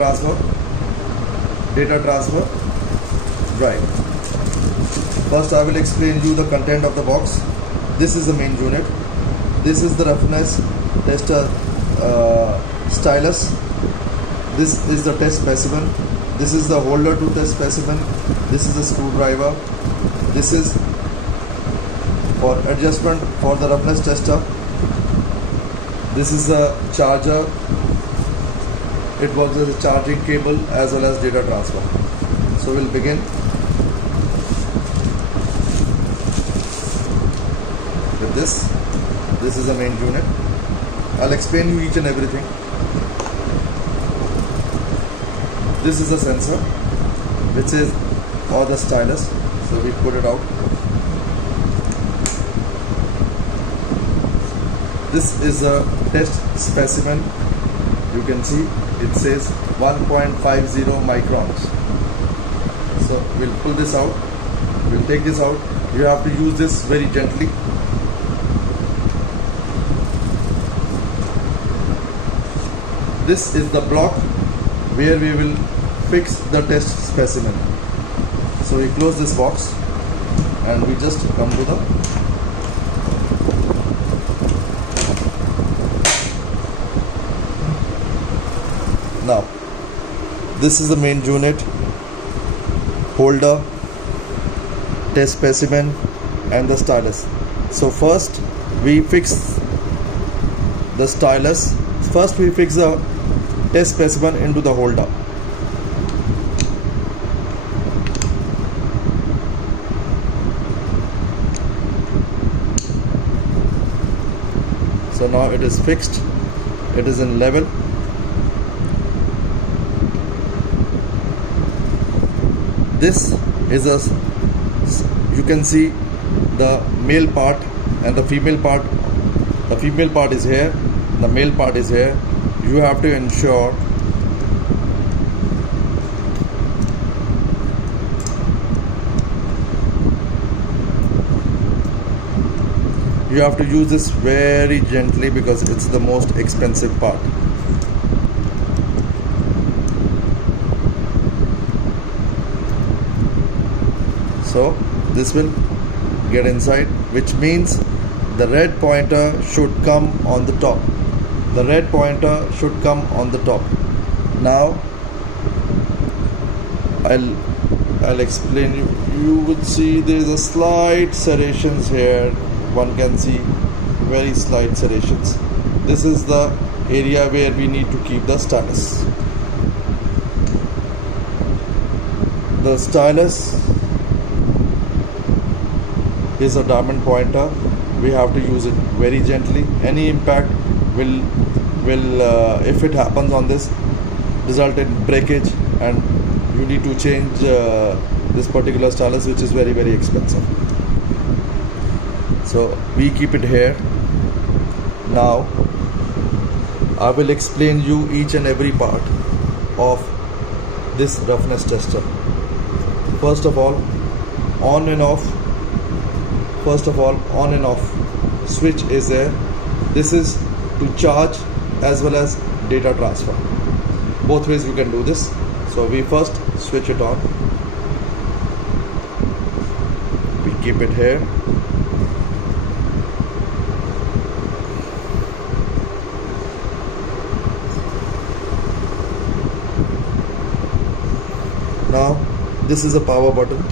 transfer, data transfer drive. First I will explain you the content of the box. This is the main unit. This is the roughness tester stylus. This is the test specimen. This is the holder to test specimen. This is the screwdriver. This is for adjustment for the roughness tester. This is the charger. It works as a charging cable as well as data transfer. So we'll begin. With this is the main unit. I'll explain you each and everything. This is the sensor, which is or the stylus. So we put it out. This is a test specimen. You can see it says 1.50 microns. So we'll pull this out. We'll take this out. You have to use this very gently. This is the block where we will fix the test specimen. So we close this box and we just come to the now. This is the main unit, holder, test specimen and the stylus. So first we fix the stylus. First we fix the test specimen into the holder. So now it is fixed. It is in level. This is you can see the male part and the female part. The female part is here, the male part is here. You have to ensure you have to use this very gently because it's the most expensive part. So this will get inside, which means the red pointer should come on the top. The red pointer should come on the top. Now I'll explain you. You would see there is a slight serrations here. One can see very slight serrations. This is the area where we need to keep the stylus. The stylus is a diamond pointer. We have to use it very gently. Any impact will if it happens on this, result in breakage, and you need to change this particular stylus, which is very, very expensive. So we keep it here. Now I will explain you each and every part of this roughness tester. First of all, on and off switch is there. This is to charge as well as data transfer. Both ways you can do this. So we first switch it on. We keep it here. Now this is a power button.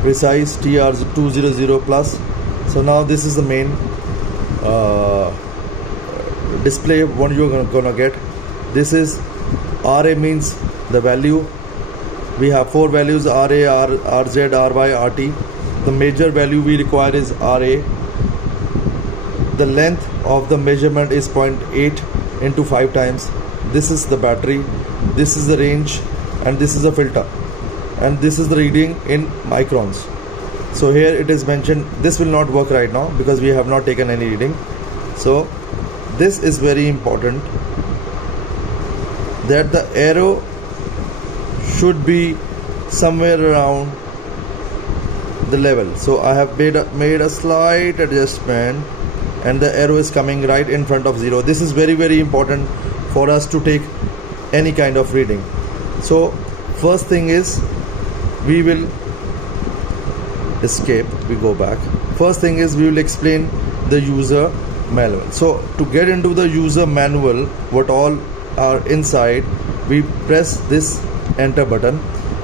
Precise TR200 plus. So now this is the main display what you're gonna get. This is RA, means the value. We have 4 values: RA, RZ, RY, RT. The major value we require is RA. The length of the measurement is 0.8 into 5 times. This is the battery, this is the range, and this is the filter, and this is the reading in microns. So here it is mentioned. This will not work right now because we have not taken any reading. So this is very important. that the arrow should be somewhere around the level. So I have made a slight adjustment, and the arrow is coming right in front of 0. This is very, very important for us to take any kind of reading. So first thing is, we will escape, we go back. First thing is, we will explain the user manual. So to get into the user manual, what all are inside, we press this enter button.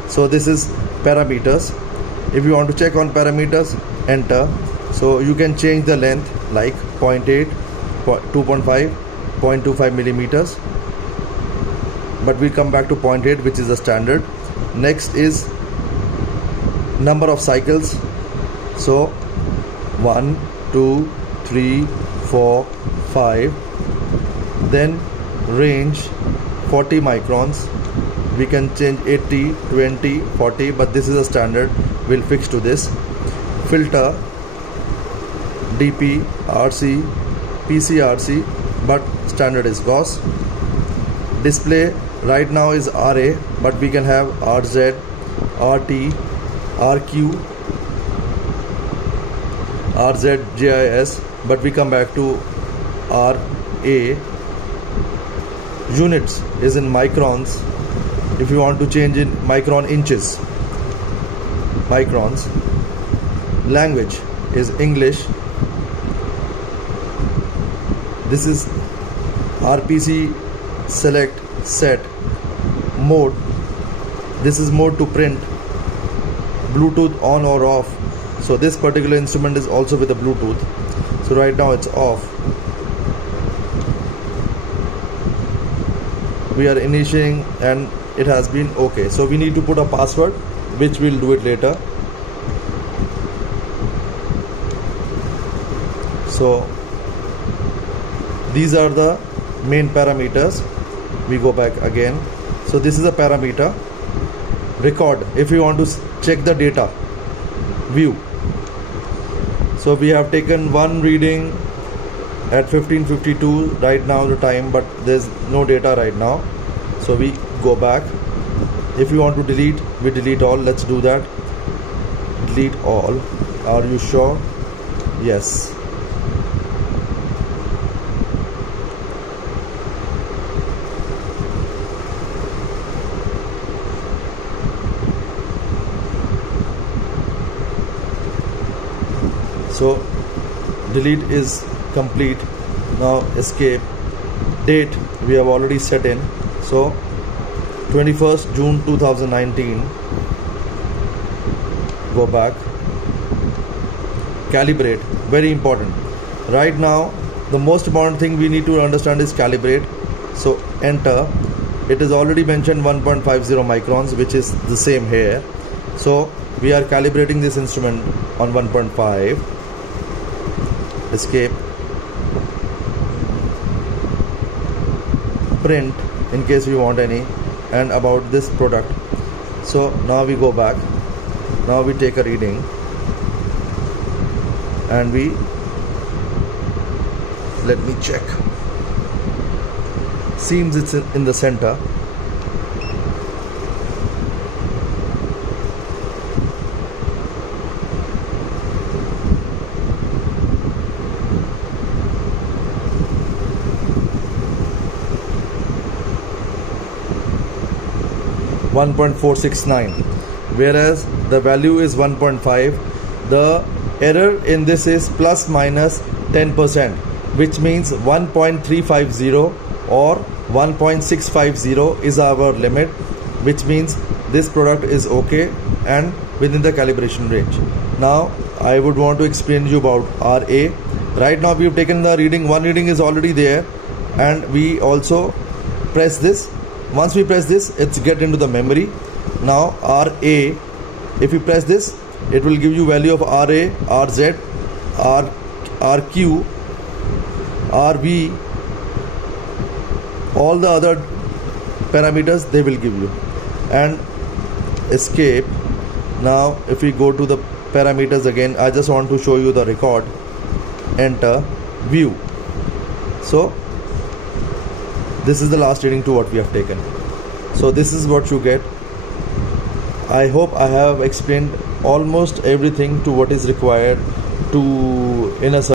So this is parameters. If you want to check on parameters, enter. So you can change the length like 0.8, 2.5, 0.25 millimeters, but we come back to 0.8, which is the standard. Next is number of cycles. So 1, 2, 3, 4, 5. Then range 40 microns. We can change 80, 20, 40, but this is a standard. We'll fix to this. Filter DP, RC, PCRC, but standard is Gauss. Display right now is RA, but we can have RZ, RT, RQ, RZGIS, but we come back to RA. Units is in microns. If you want to change in micron, inches, microns. Language is English. This is RPC select set. Mode, this is mode to print. Bluetooth on or off. So this particular instrument is also with the Bluetooth. So right now it's off. We are initiating and it has been okay. So we need to put a password, which we'll do it later. So these are the main parameters. We go back again. So this is a parameter. Record, if you want to check the data. View. So we have taken one reading at 15:52 right now the time, but there's no data right now. So we go back. If you want to delete, we delete all. Let's do that. Delete all. Are you sure? Yes. So delete is complete. Now escape. Date we have already set in. So 21st June 2019. Go back. Calibrate, very important. Right now the most important thing we need to understand is calibrate. So enter. It is already mentioned 1.50 microns, which is the same here. So we are calibrating this instrument on 1.5. Escape. Print in case we want any, and about this product. So now we go back. Now we take a reading and we let me check. Seems it's in the center. .469, whereas the value is 1.5. The error in this is plus minus 10%, which means 1.350 or 1.650 is our limit, which means this product is okay and within the calibration range. Now I would want to explain you about RA. Right now we have taken the reading. One reading is already there, and we also press this. Once we press this, it's get into the memory. Now RA, if you press this, it will give you value of RA, RZ, RQ, RV, all the other parameters they will give you. And escape. Now if we go to the parameters again, I just want to show you the record. Enter. View. So this is the last reading to what we have taken. So this is what you get. I hope I have explained almost everything to what is required to in a